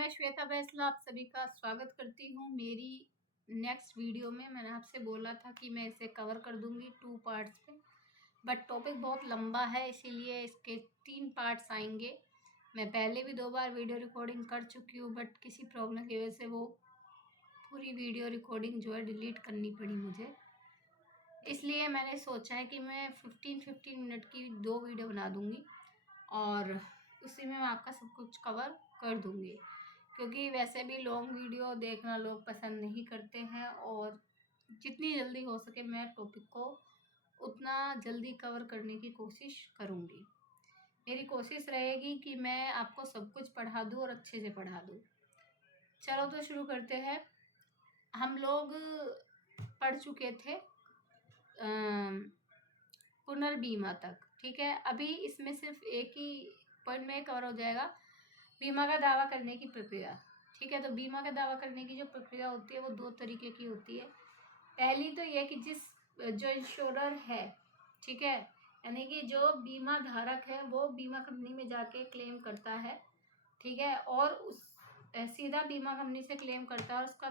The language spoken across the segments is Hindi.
मैं श्वेता बैसला आप सभी का स्वागत करती हूँ मेरी नेक्स्ट वीडियो में। मैंने आपसे बोला था कि मैं इसे कवर कर दूंगी 2 पार्ट्स पे, बट टॉपिक बहुत लंबा है, इसीलिए इसके 3 पार्ट्स आएंगे। मैं पहले भी 2 बार वीडियो रिकॉर्डिंग कर चुकी हूँ, बट किसी प्रॉब्लम की वजह से वो पूरी वीडियो रिकॉर्डिंग जो है डिलीट करनी पड़ी मुझे। इसलिए मैंने सोचा है कि मैं 15-15 मिनट की 2 वीडियो बना दूंगी और उसी में मैं आपका सब कुछ कवर कर दूंगी, क्योंकि वैसे भी लॉन्ग वीडियो देखना लोग पसंद नहीं करते हैं और जितनी जल्दी हो सके मैं टॉपिक को उतना जल्दी कवर करने की कोशिश करूंगी। मेरी कोशिश रहेगी कि मैं आपको सब कुछ पढ़ा दूँ और अच्छे से पढ़ा दूँ। चलो तो शुरू करते हैं। हम लोग पढ़ चुके थे पुनर्बीमा तक, ठीक है। अभी इसमें सिर्फ एक ही पॉइंट में कवर हो जाएगा, बीमा का दावा करने की प्रक्रिया, ठीक है। तो बीमा का दावा करने की जो प्रक्रिया होती है वो 2 तरीके की होती है। पहली तो ये कि जो इंश्योरर है, ठीक है, यानी कि जो बीमा धारक है वो बीमा कंपनी में जाके क्लेम करता है, ठीक है, और उस सीधा बीमा कंपनी से क्लेम करता है और उसका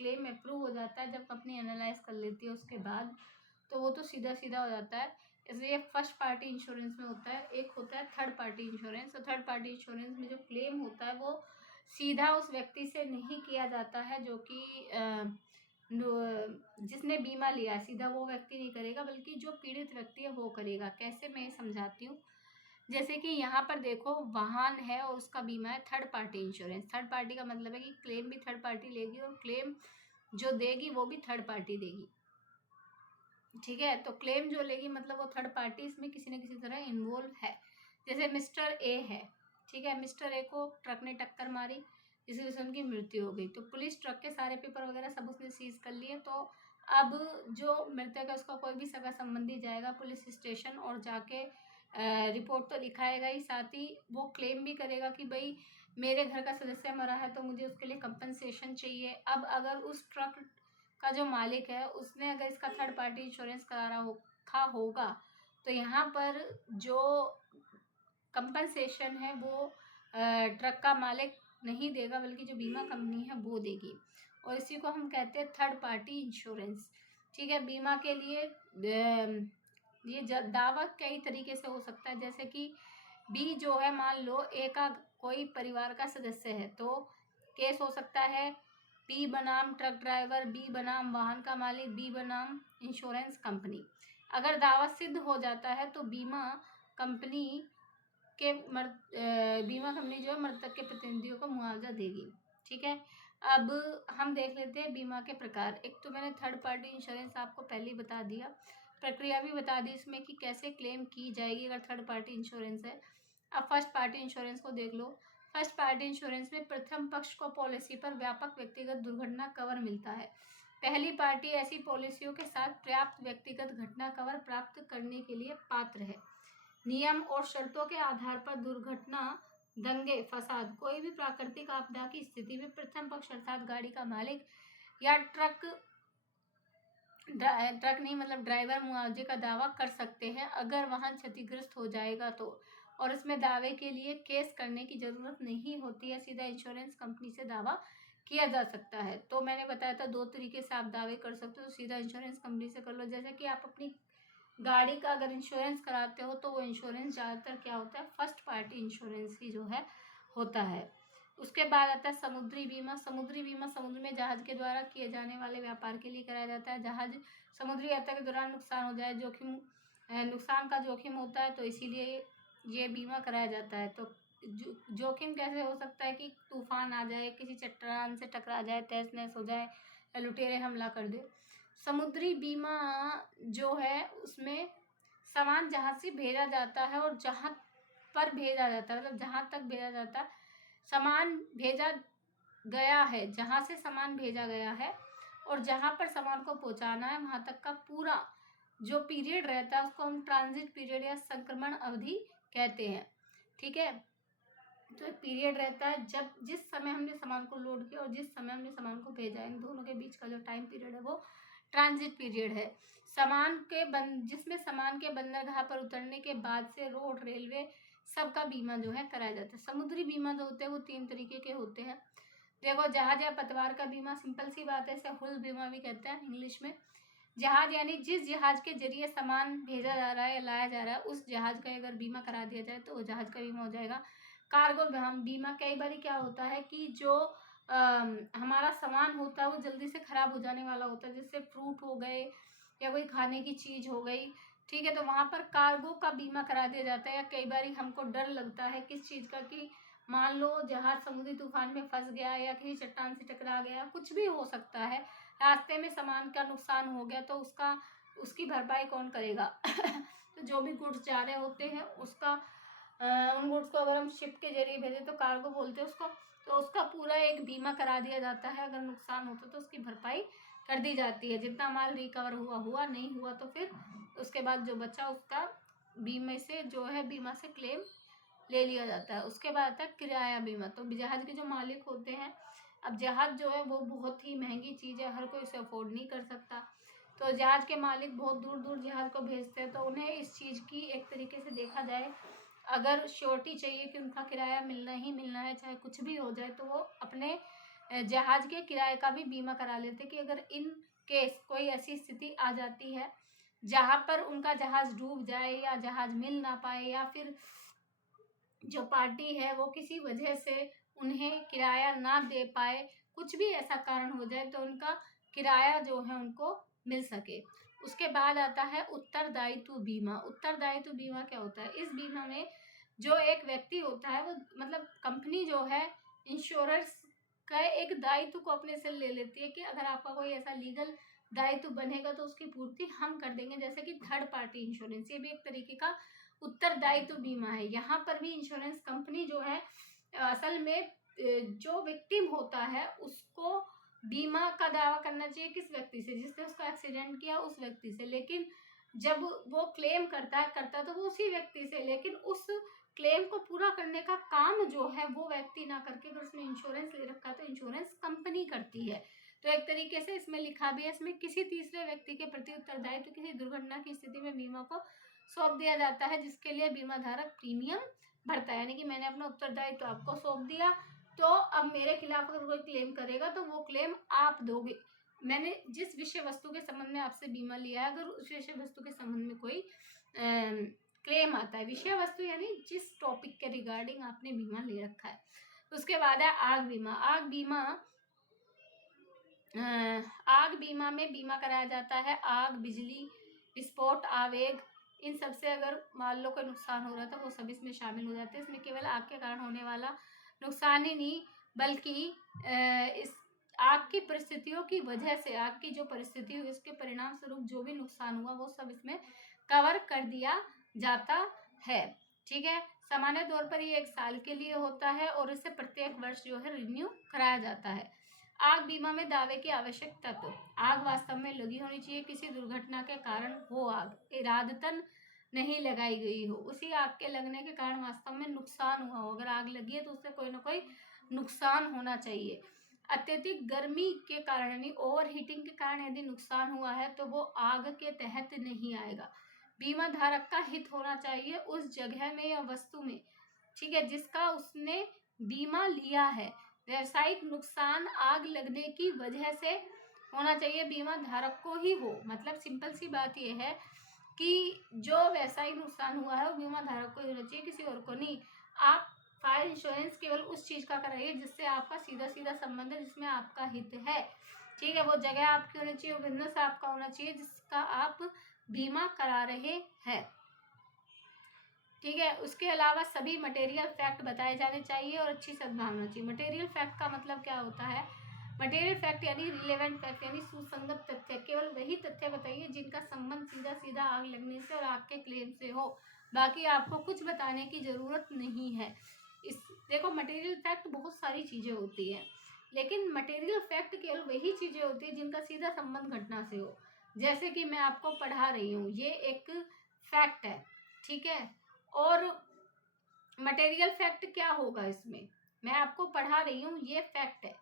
क्लेम अप्रूव हो जाता है जब कंपनी एनालाइज कर लेती है उसके बाद, तो वो तो सीधा सीधा हो जाता है। इसलिए फर्स्ट पार्टी इंश्योरेंस में होता है, एक होता है थर्ड पार्टी इंश्योरेंस। तो थर्ड पार्टी इंश्योरेंस में जो क्लेम होता है वो सीधा उस व्यक्ति से नहीं किया जाता है जो कि जिसने बीमा लिया है, सीधा वो व्यक्ति नहीं करेगा, बल्कि जो पीड़ित व्यक्ति है वो करेगा। कैसे, मैं समझाती हूँ। जैसे कि यहाँ पर देखो, वाहन है और उसका बीमा है third party insurance. Third party का मतलब है कि क्लेम भी थर्ड पार्टी लेगी और क्लेम जो देगी वो भी थर्ड पार्टी देगी, ठीक है। तो क्लेम जो लेगी मतलब वो थर्ड पार्टी इसमें किसी न किसी तरह इन्वॉल्व है। जैसे मिस्टर ए है, ठीक है, मिस्टर ए को ट्रक ने टक्कर मारी जिसकी वजह से उनकी मृत्यु हो गई। तो पुलिस ट्रक के सारे पेपर वगैरह सब उसने सीज कर लिए। तो अब जो मृतक है उसका कोई भी सगा संबंधी जाएगा पुलिस स्टेशन और जाके रिपोर्ट तो लिखाएगा ही, साथ ही वो क्लेम भी करेगा कि भाई मेरे घर का सदस्य मरा है तो मुझे उसके लिए कंपनसेशन चाहिए। अब अगर उस ट्रक का जो मालिक है उसने अगर इसका थर्ड पार्टी इंश्योरेंस रखा होगा तो यहाँ पर जो कंपनसेशन है वो ट्रक का मालिक नहीं देगा, बल्कि जो बीमा कंपनी है वो देगी, और इसी को हम कहते हैं थर्ड पार्टी इंश्योरेंस, ठीक है। बीमा के लिए ये दावा कई तरीके से हो सकता है। जैसे कि बी जो है, मान लो ए का कोई परिवार का सदस्य है तो केस हो सकता है बी बनाम ट्रक ड्राइवर, बी बनाम वाहन का मालिक, बी बनाम इंश्योरेंस कंपनी। अगर दावा सिद्ध हो जाता है तो बीमा कंपनी जो है मृतक के प्रतिनिधियों को मुआवजा देगी, ठीक है। अब हम देख लेते हैं बीमा के प्रकार। एक तो मैंने थर्ड पार्टी इंश्योरेंस आपको पहले ही बता दिया, प्रक्रिया भी बता दी इसमें कि कैसे क्लेम की जाएगी अगर थर्ड पार्टी इंश्योरेंस है। अब फर्स्ट पार्टी इंश्योरेंस को देख लो। फर्स्ट पार्टी इंश्योरेंस में प्रथम पक्ष को पॉलिसी पर व्यापक व्यक्तिगत दुर्घटना कवर मिलता है। पहली पार्टी ऐसी पॉलिसियों के साथ पर्याप्त व्यक्तिगत घटना कवर प्राप्त करने के लिए पात्र है। नियम और शर्तों के आधार पर दुर्घटना, दंगे फसाद, कोई भी प्राकृतिक आपदा की स्थिति में प्रथम पक्ष अर्थात गाड़ी का मालिक या ट्रक नहीं मतलब ड्राइवर मुआवजे का दावा कर सकते हैं अगर वाहन क्षतिग्रस्त हो जाएगा तो, और इसमें दावे के लिए केस करने की जरूरत नहीं होती है, सीधा इंश्योरेंस कंपनी से दावा किया जा सकता है। तो मैंने बताया था 2 तरीके से आप दावे कर सकते हो, तो सीधा इंश्योरेंस कंपनी से कर लो। जैसे कि आप अपनी गाड़ी का अगर इंश्योरेंस कराते हो तो वो इंश्योरेंस ज़्यादातर क्या होता है, फर्स्ट पार्टी इंश्योरेंस ही जो है होता है। उसके बाद आता है समुद्री बीमा। समुद्री बीमा समुद्र में जहाज के द्वारा किए जाने वाले व्यापार के लिए कराया जाता है। जहाज समुद्री यात्रा के दौरान नुकसान हो जाए, नुकसान का जोखिम होता है, तो इसीलिए ये बीमा कराया जाता है। तो जोखिम कैसे हो सकता है कि तूफान आ जाए, किसी चट्टान से टकरा जाए, तहस नहस हो जाए, लुटेरे हमला कर दे। समुद्री बीमा जो है उसमें सामान जहाँ से भेजा जाता है और जहाँ पर भेजा जाता है, मतलब जहाँ तक भेजा जाता है, सामान भेजा गया है, जहाँ से सामान भेजा गया है और जहाँ पर सामान को पहुँचाना है वहाँ तक का पूरा जो पीरियड रहता है उसको हम ट्रांजिट पीरियड या संक्रमण अवधि कहते हैं, ठीक है। तो एक पीरियड रहता है जब जिस समय हमने सामान को लोड किया और जिस समय हमने सामान को भेजा, इन दोनों के बीच का जो टाइम पीरियड है वो ट्रांजिट पीरियड है। जिसमें सामान के बंदरगाह पर उतरने के बाद से रोड, रेलवे सबका बीमा जो है कराया जाता है। समुद्री बीमा जो होते हैं वो 3 तरीके के होते हैं। देखो, जहाज या पतवार का बीमा सिंपल सी बात है, इसे हुल बीमा भी कहते हैं इंग्लिश में। जहाज यानी जिस जहाज के जरिए सामान भेजा जा रहा है या लाया जा रहा है, उस जहाज का अगर बीमा करा दिया जाए तो वो जहाज का बीमा हो जाएगा। कार्गो बीमा, कई बार क्या होता है कि जो हमारा सामान होता है वो जल्दी से खराब हो जाने वाला होता है, जैसे फ्रूट हो गए या कोई खाने की चीज हो गई, ठीक है, तो वहां पर कार्गो का बीमा करा दिया जाता है। या कई बार हमको डर लगता है किस चीज का, कि मान लो जहाज समुद्री तूफान में फंस गया या किसी चट्टान से टकरा गया, कुछ भी हो सकता है, रास्ते में सामान का नुकसान हो गया, तो उसकी भरपाई कौन करेगा? तो जो भी गुड्स जा रहे होते हैं उसका उन गुड्स को अगर हम शिप के जरिए भेजें तो कार्गो बोलते हैं उसको, तो उसका पूरा एक बीमा करा दिया जाता है। अगर नुकसान होता तो उसकी भरपाई कर दी जाती है। जितना माल रिकवर हुआ, नहीं हुआ तो फिर उसके बाद जो बचा उसका बीमे से जो है बीमा से क्लेम ले लिया जाता है। उसके बाद आता है किराया बीमा। तो जहाज के जो मालिक होते हैं, अब जहाज जो है वो बहुत ही महंगी चीज़ है, हर कोई इसे अफोर्ड नहीं कर सकता, तो जहाज के मालिक बहुत दूर दूर जहाज को भेजते हैं, तो उन्हें इस चीज़ की एक तरीके से देखा जाए, अगर श्योरिटी चाहिए कि उनका किराया मिलना ही मिलना है चाहे कुछ भी हो जाए, तो वो अपने जहाज के किराए का भी बीमा करा लेते कि अगर इन केस कोई ऐसी स्थिति आ जाती है जहाँ पर उनका जहाज डूब जाए या जहाज मिल ना पाए या फिर जो पार्टी है वो किसी वजह से उन्हें किराया ना दे पाए, कुछ भी ऐसा कारण हो जाए, तो उनका किराया जो है उनको मिल सके। उसके बाद आता है उत्तरदायित्व बीमा। उत्तरदायित्व बीमा क्या होता है? इस बीमा में जो एक व्यक्ति होता है वो मतलब कंपनी जो है इंश्योरेंस का एक दायित्व को अपने से ले लेती है कि अगर आपका कोई ऐसा लीगल दायित्व बनेगा तो उसकी पूर्ति हम कर देंगे, जैसे कि थर्ड पार्टी इंश्योरेंस, ये भी एक तरीके का उत्तरदायित्व बीमा है। यहाँ पर भी इंश्योरेंस कंपनी जो है असल में जो विक्टिम होता है उसको बीमा का दावा करना चाहिए किस व्यक्ति से? जिसने उसका एक्सीडेंट किया उस व्यक्ति से, लेकिन जब वो क्लेम करता तो वो उसी व्यक्ति से, लेकिन उस क्लेम को पूरा करने का काम जो है वो व्यक्ति ना करके अगर उसने इंश्योरेंस ले रखा तो इंश्योरेंस कंपनी करती है। तो एक तरीके से इसमें लिखा भी है, इसमें किसी तीसरे व्यक्ति के प्रति उत्तरदायित्व किसी दुर्घटना की स्थिति में बीमा को सौंप दिया जाता है, जिसके लिए बीमा धारक प्रीमियम भरता है। यानी कि मैंने अपना उत्तरदायित्व आपको सौंप दिया, तो अब मेरे खिलाफ अगर कोई क्लेम करेगा तो वो क्लेम आप दोगे। मैंने जिस विषय वस्तु के संबंध में आपसे बीमा लिया है, अगर उस विषय वस्तु के संबंध में कोई क्लेम आता है, विषय वस्तु यानी जिस टॉपिक के रिगार्डिंग आपने बीमा ले रखा है। उसके बाद है आग बीमा। आग बीमा में बीमा कराया जाता है आग, बिजली, विस्फोट, आवेग, इन सब से अगर मान लो कोई नुकसान हो रहा था वो सब इसमें शामिल हो जाते हैं। इसमें केवल आग के कारण होने वाला नुकसान ही नहीं बल्कि इस आग की परिस्थितियों की वजह से, आग की जो परिस्थिति हुई उसके परिणाम स्वरूप जो भी नुकसान हुआ वो सब इसमें कवर कर दिया जाता है। ठीक है, सामान्य तौर पर ये 1 साल के लिए होता है और इसे प्रत्येक वर्ष जो है रिन्यू कराया जाता है। आग बीमा में दावे के आवश्यक तत्व। आग वास्तव में लगी होनी चाहिए, किसी दुर्घटना के कारण हो आग, इरादतन नहीं लगाई गई हो, उसी आग के लगने के कारण वास्तव में नुकसान हुआ हो। अगर आग लगी है तो उससे कोई ना कोई नुकसान होना चाहिए। अत्यधिक गर्मी के कारण यानी ओवर हीटिंग के कारण यदि नुकसान हुआ है तो वो आग के तहत नहीं आएगा। बीमा धारक का हित होना चाहिए उस जगह में या वस्तु में, ठीक है, जिसका उसने बीमा लिया है। व्यावसायिक नुकसान आग लगने की वजह से होना चाहिए, बीमा धारक को ही हो। मतलब सिंपल सी बात यह है कि जो व्यावसायिक नुकसान हुआ है वो बीमा धारक को ही होना चाहिए, किसी और को नहीं। आप फायर इंश्योरेंस केवल उस चीज का कराइए जिससे आपका सीधा सीधा संबंध है, जिसमें आपका हित है। ठीक है, वो जगह आपकी होनी चाहिए, वो बिजनेस आपका होना चाहिए जिसका आप बीमा करा रहे हैं। ठीक है, उसके अलावा सभी मटेरियल फैक्ट बताए जाने चाहिए और अच्छी सद्भावना चाहिए। मटेरियल फैक्ट का मतलब क्या होता है? मटेरियल फैक्ट यानी रिलेवेंट फैक्ट यानी सुसंगत तथ्य। केवल वही तथ्य बताइए जिनका संबंध सीधा सीधा आग लगने से और आग के क्लेम से हो, बाकी आपको कुछ बताने की जरूरत नहीं है। देखो, मटेरियल फैक्ट बहुत सारी चीजें होती है, लेकिन मटेरियल फैक्ट केवल वही चीजें होती है जिनका सीधा संबंध घटना से हो। जैसे कि मैं आपको पढ़ा रही हूँ, ये एक फैक्ट है, ठीक है, और मटेरियल फैक्ट क्या होगा? इसमें मैं आपको पढ़ा रही हूँ, ये फैक्ट है,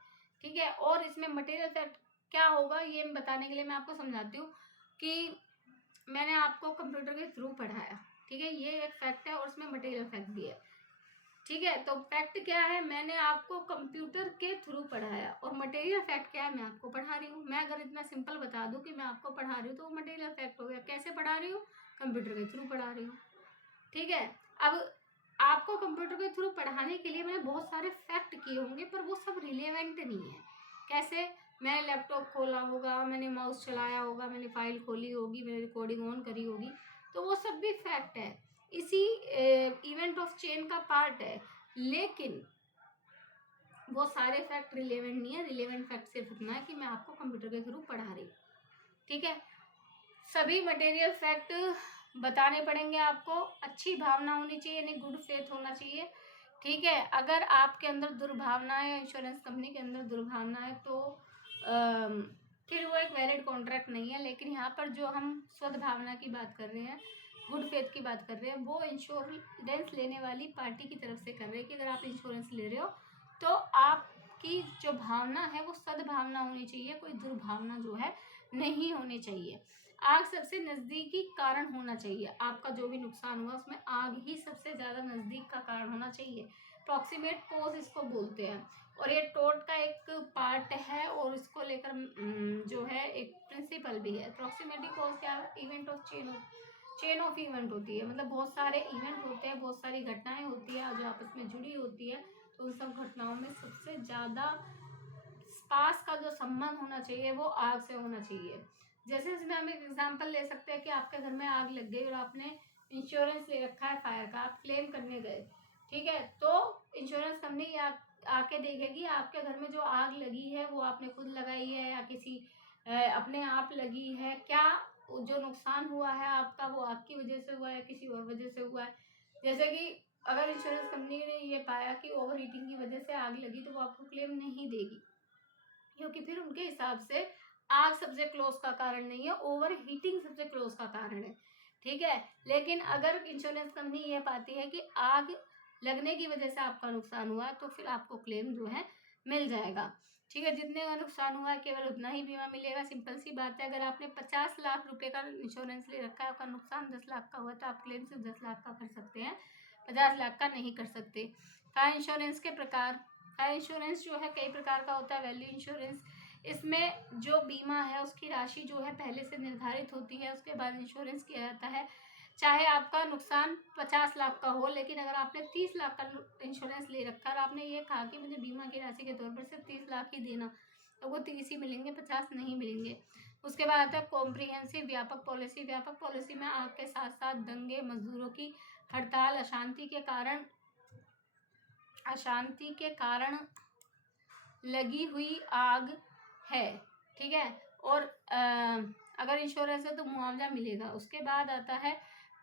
ठीक है, और इसमें मटेरियल फैक्ट क्या होगा ये बताने के लिए मैं आपको समझाती हूँ कि मैंने आपको कंप्यूटर के थ्रू पढ़ाया, ठीक है, ये एक फैक्ट है और इसमें मटेरियल फैक्ट भी है। ठीक है। तो फैक्ट क्या है, मैंने आपको कंप्यूटर के थ्रू पढ़ाया, और मटेरियल फैक्ट क्या है, मैं आपको पढ़ा रही हूँ। मैं अगर इतना सिंपल बता दूं कि मैं आपको पढ़ा रही हूँ तो वो मटेरियल फैक्ट हो गया। कैसे पढ़ा रही हूँ, कंप्यूटर के थ्रू पढ़ा रही हूँ। ठीक है। अब आपको कंप्यूटर के थ्रू पढ़ाने के लिए मैंने बहुत सारे फैक्ट किए होंगे, पर वो सब रिलेवेंट नहीं है। कैसे, मैंने लैपटॉप खोला होगा, मैंने माउस चलाया होगा, मैंने फाइल खोली होगी, मैंने रिकॉर्डिंग ऑन करी होगी, तो वो सब भी फैक्ट है, इसी इवेंट ऑफ चेन का पार्ट है। लेकिन वो सारे फैक्ट रिलेवेंट नहीं है। रिलेवेंट फैक्ट सिर्फ इतना है कि मैं आपको कंप्यूटर के थ्रू पढ़ा रही हूँ। ठीक है। सभी मटेरियल फैक्ट बताने पड़ेंगे आपको। अच्छी भावना होनी चाहिए, यानी गुड फेथ होना चाहिए। ठीक है। अगर आपके अंदर दुर्भावना है, इंश्योरेंस कंपनी के अंदर दुर्भावना है, तो फिर वो एक वैलिड कॉन्ट्रैक्ट नहीं है। लेकिन यहाँ पर जो हम सद्भावना की बात कर रहे हैं, गुड फेथ की बात कर रहे हैं, वो इंश्योरेंस लेने वाली पार्टी की तरफ से कर रहे हैं कि अगर आप इंश्योरेंस ले रहे हो तो आपकी जो भावना है वो सद्भावना होनी चाहिए, कोई दुर्भावना जो है नहीं होनी चाहिए। आग सबसे नज़दीकी कारण होना चाहिए। आपका जो भी नुकसान हुआ उसमें आग ही सबसे ज़्यादा नज़दीक का कारण होना चाहिए। प्रॉक्सिमेट कॉज इसको बोलते हैं, और ये टोट का एक पार्ट है, और इसको लेकर जो है एक प्रिंसिपल भी है। प्रॉक्सिमेटी कॉज क्या है, event of chain of event होती है। मतलब बहुत सारे इवेंट होते हैं, बहुत सारी घटनाएं होती है जो आपस में जुड़ी होती है, तो उन सब घटनाओं में सबसे ज़्यादा पास का जो संबंध होना चाहिए वो आग से होना चाहिए। जैसे इसमें हम एक एग्जांपल ले सकते हैं कि आपके घर में आग लग गई और आपने इंश्योरेंस ले रखा है फायर का, आप क्लेम करने गए। ठीक है। तो इंश्योरेंस कंपनी आके देखेगी आपके घर में जो आग लगी है वो आपने खुद लगाई है या किसी अपने आप लगी है, क्या जो नुकसान हुआ है आपका वो आग की वजह से हुआ है, किसी और वजह से हुआ है। जैसे कि अगर इंश्योरेंस कंपनी ने ये पाया कि ओवर हीटिंग की वजह से आग लगी, तो वो आपको क्लेम नहीं देगी, क्योंकि फिर उनके हिसाब से आग सबसे क्लोज का कारण नहीं है, ओवर हीटिंग सबसे क्लोज का कारण है। ठीक है। लेकिन अगर इंश्योरेंस कंपनी ये पाती है कि आग लगने की वजह से आपका नुकसान हुआ है, तो फिर आपको क्लेम जो है मिल जाएगा। ठीक है। जितने का नुकसान हुआ है केवल उतना ही बीमा मिलेगा। सिंपल सी बात है। अगर आपने 50 लाख रुपए का इंश्योरेंस ले रखा है, आपका नुकसान 10 लाख का हुआ, तो आप क्लेम सिर्फ 10 लाख का कर सकते हैं, 50 लाख का नहीं कर सकते। कार इंश्योरेंस के प्रकार, फायर इंश्योरेंस जो है कई प्रकार का होता है। वैल्यू इंश्योरेंस, इसमें जो बीमा है उसकी राशि जो है पहले से निर्धारित होती है, उसके बाद इंश्योरेंस किया जाता है। चाहे आपका नुकसान 50 लाख का हो, लेकिन अगर आपने 30 लाख का इंश्योरेंस ले रखा है और आपने ये कहा कि मुझे बीमा की राशि के तौर पर सिर्फ 30 लाख ही देना, तो वो 30 ही मिलेंगे, 50 नहीं मिलेंगे। उसके बाद आता है कॉम्प्रिहेंसिव व्यापक पॉलिसी। व्यापक पॉलिसी में आग के साथ साथ दंगे, मजदूरों की हड़ताल, अशांति के कारण लगी हुई आग है। ठीक है। और अगर इंश्योरेंस है तो मुआवजा मिलेगा। उसके बाद आता है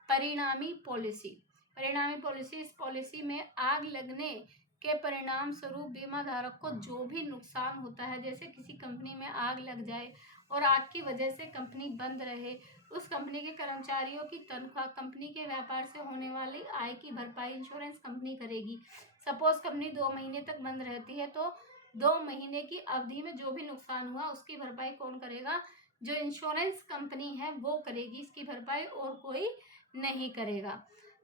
परिणामी पॉलिसी। परिणामी पॉलिसी, इस पॉलिसी में आग लगने के परिणाम स्वरूप बीमा धारक को जो भी नुकसान होता है, जैसे किसी कंपनी में आग लग जाए और आग की वजह से कंपनी बंद रहे, उस कंपनी के कर्मचारियों की तनख्वाह, कंपनी के व्यापार से होने वाली आय की भरपाई इंश्योरेंस कंपनी करेगी। सपोज कंपनी 2 महीने तक बंद रहती है, तो 2 महीने की अवधि में जो भी नुकसान हुआ उसकी भरपाई कौन करेगा, जो इंश्योरेंस कंपनी है वो करेगी इसकी भरपाई, और कोई नहीं करेगा।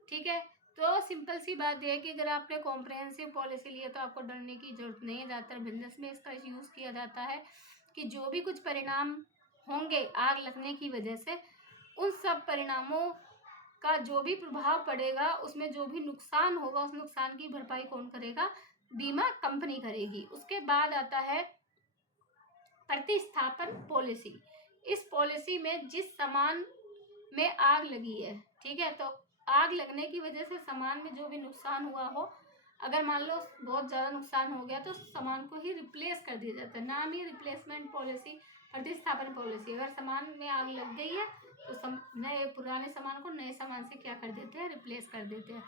ठीक है। तो सिंपल सी बात यह है कि अगर आपने कॉम्प्रिहेंसिव पॉलिसी ली है तो आपको डरने की जरूरत नहीं है। ज़्यादातर बिजनेस में इसका यूज़ किया जाता है कि जो भी कुछ परिणाम होंगे आग लगने की वजह से, उन सब परिणामों का जो भी प्रभाव पड़ेगा, उसमें जो भी नुकसान होगा, उस नुकसान की भरपाई कौन करेगा, बीमा कंपनी करेगी। उसके बाद आता है प्रतिस्थापन पॉलिसी। इस पॉलिसी में जिस सामान में आग लगी है, ठीक है, तो आग लगने की वजह से सामान में जो भी नुकसान हुआ हो, अगर मान लो बहुत ज़्यादा नुकसान हो गया तो सामान को ही रिप्लेस कर दिया जाता है। नाम ही रिप्लेसमेंट पॉलिसी, प्रतिस्थापन पॉलिसी। अगर सामान में आग लग गई है तो नए पुराने सामान को नए सामान से क्या कर देते हैं, रिप्लेस कर देते हैं।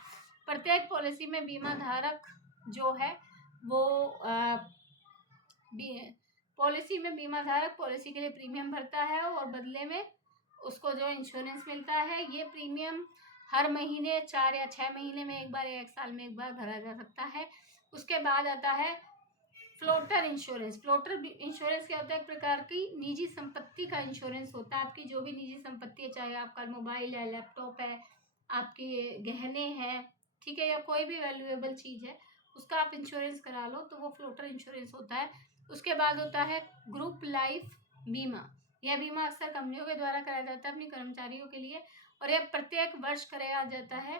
प्रत्येक पॉलिसी में बीमा धारक जो है वो पॉलिसी में बीमा धारक पॉलिसी के लिए प्रीमियम भरता है, और बदले में उसको जो इंश्योरेंस मिलता है, ये प्रीमियम हर महीने 4 या 6 महीने में एक बार या 1 साल में एक बार भरा जा सकता है। उसके बाद आता है फ्लोटर इंश्योरेंस। फ्लोटर इंश्योरेंस क्या होता है, एक प्रकार की निजी संपत्ति का इंश्योरेंस होता है। आपकी जो भी निजी संपत्ति है, चाहे आपका मोबाइल है, लैपटॉप है, आपके गहने हैं, ठीक है, या कोई भी वैल्यूएबल चीज़ है उसका आप इंश्योरेंस करा लो तो वो फ्लोटर इंश्योरेंस होता है। उसके बाद होता है ग्रुप लाइफ बीमा। यह बीमा अक्सर कंपनियों के द्वारा कराया जाता है अपने कर्मचारियों के लिए, और यह प्रत्येक वर्ष कराया जाता है।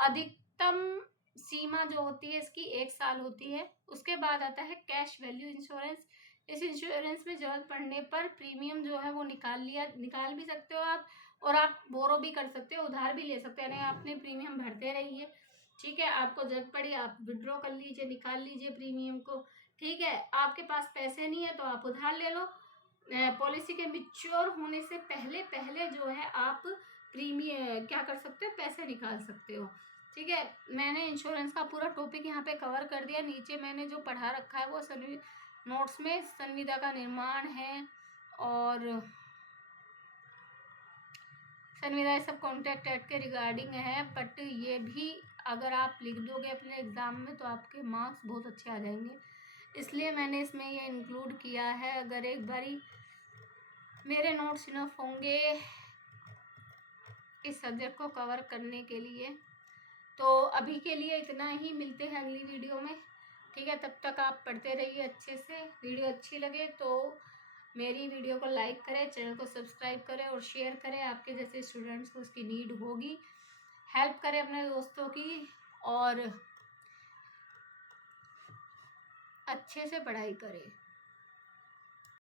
अधिकतम सीमा जो होती है इसकी 1 साल होती है। उसके बाद आता है कैश वैल्यू इंश्योरेंस। इस इंश्योरेंस में जरूरत पड़ने पर प्रीमियम जो है वो निकाल भी सकते हो आप, और आप बोरो भी कर सकते हो, उधार भी ले सकते हो, यानी आपने प्रीमियम भरते रहिए। ठीक है, आपको जरूरत पड़ी आप विड्रॉ कर लीजिए, निकाल लीजिए प्रीमियम को। ठीक है, आपके पास पैसे नहीं है तो आप उधार ले लो। पॉलिसी के मैच्योर होने से पहले पहले जो है आप प्रीमियम क्या कर सकते हो, पैसे निकाल सकते हो। ठीक है, मैंने इंश्योरेंस का पूरा टॉपिक यहाँ पे कवर कर दिया। नीचे मैंने जो पढ़ा रखा है वो नोट्स में संविदा का निर्माण है, और संविदा सब कॉन्ट्रैक्ट एक्ट के रिगार्डिंग है। बट ये भी अगर आप लिख दोगे अपने एग्ज़ाम में तो आपके मार्क्स बहुत अच्छे आ जाएंगे, इसलिए मैंने इसमें ये इंक्लूड किया है। अगर एक बारी मेरे नोट्स इनफ होंगे इस सब्जेक्ट को कवर करने के लिए, तो अभी के लिए इतना ही। मिलते हैं अगली वीडियो में। ठीक है, तब तक आप पढ़ते रहिए अच्छे से। वीडियो अच्छी लगे तो मेरी वीडियो को लाइक करें, चैनल को सब्सक्राइब करें और शेयर करें। आपके जैसे स्टूडेंट्स को उसकी नीड होगी, हेल्प करें अपने दोस्तों की, और अच्छे से पढ़ाई करें।